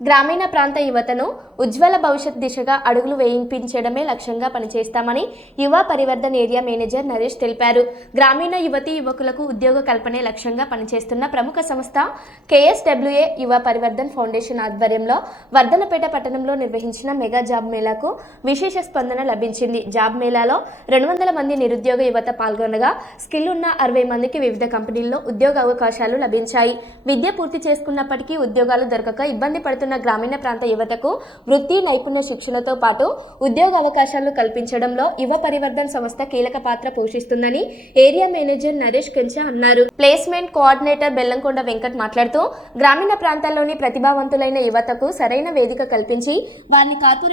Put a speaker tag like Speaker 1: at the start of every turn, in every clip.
Speaker 1: గ్రామీణ ప్రాంత యువతను ఉజ్వల భవిష్యత్ దిశగా అడుగులు వేయింపించడమే లక్ష్యంగా పనిచేస్తామని యువ పరివర్ధన్ ఏరియా మేనేజర్ నరేష్ తెలిపారు. గ్రామీణ యువతి యువకులకు ఉద్యోగ కల్పనే లక్ష్యంగా పనిచేస్తున్న ప్రముఖ సంస్థ కేఎస్డబ్ల్యూఏ యువ పరివర్ధన్ ఫౌండేషన్ ఆధ్వర్యంలో వర్ధనపేట పట్టణంలో నిర్వహించిన మెగా జాబ్ మేళాకు విశేష స్పందన లభించింది. జాబ్ మేళాలో రెండు వందల మంది నిరుద్యోగ యువత పాల్గొనగా స్కిల్ ఉన్న అరవై మందికి వివిధ కంపెనీల్లో ఉద్యోగ అవకాశాలు లభించాయి. విద్య పూర్తి చేసుకున్నప్పటికీ ఉద్యోగాలు దొరకక ఇబ్బంది పడుతున్న గ్రామీణ ప్రాంత యువతకు వృత్తి నైపుణ్య శిక్షణతో పాటు ఉద్యోగ అవకాశాలు కల్పించడంలో యువ పరివర్ధన్ సంస్థ కీలక పాత్ర పోషిస్తుందని ఏరియా మేనేజర్ నరేష్ కెంచా అన్నారు. ప్లేస్మెంట్ కోఆర్డినేటర్ బెల్లంకొండ వెంకట్ మాట్లాడుతూ గ్రామీణ ప్రాంతాల్లోని ప్రతిభావంతులైన యువతకు సరైన వేదిక కల్పించి వారి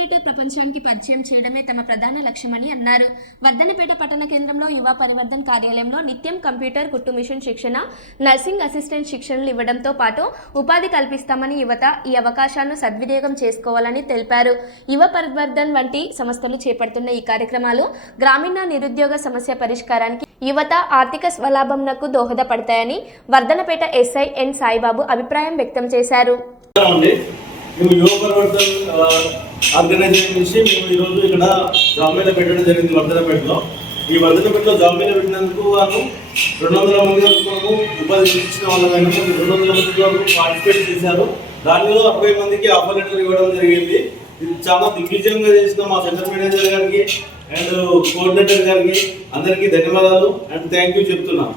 Speaker 1: కార్పొరేట్ ప్రపంచానికి పరిచయం చేయడమే తమ ప్రధాన లక్ష్యమని అన్నారు. వర్ధనపేట పట్టణ కేంద్రంలో యువ పరివర్ధన్ కార్యాలయంలో నిత్యం కంప్యూటర్ కుట్టు మిషన్ శిక్షణ నర్సింగ్ అసిస్టెంట్ శిక్షణలు ఇవ్వడంతో పాటు ఉపాధి కల్పిస్తామని యువత ఈ అవకాశాలను సద్వినియోగం చేసుకోవాలని తెలిపారు. యువ పరివర్ధన్ వంటి సంస్థలు చేపడుతున్న ఈ కార్యక్రమాలు గ్రామీణ నిరుద్యోగ సమస్య పరిష్కారానికి యువత ఆర్థిక స్వలాభంనకు దోహదపడతాయని వర్ధనపేట ఎస్ఐ ఎన్ సాయిబాబు అభిప్రాయం వ్యక్తం చేశారు.
Speaker 2: మేము యువ పరివర్తన్ ఆర్గనైజేషన్ నుంచి మేము ఈరోజు ఇక్కడ జాబ్ మీద పెట్టడం జరిగింది వర్ధనపేటలో. ఈ వర్ధనపేటలో జాబ్ మీద పెట్టినందుకు గాను రెండు వందల మంది వరకు ఉపాధి కల్పించిన వాళ్ళ వెంటనే రెండు వందల మంది వరకు పార్టిసిపేట్ చేశారు. దానిలో అరవై మందికి ఆఫర్ లెటర్ ఇవ్వడం జరిగింది. ఇది చాలా దిగ్విజయంగా చేసిన మా సెంటర్ మేనేజర్ గారికి అండ్ కోఆర్డినేటర్ గారికి అందరికీ ధన్యవాదాలు అండ్ థ్యాంక్ యూ చెప్తున్నాను.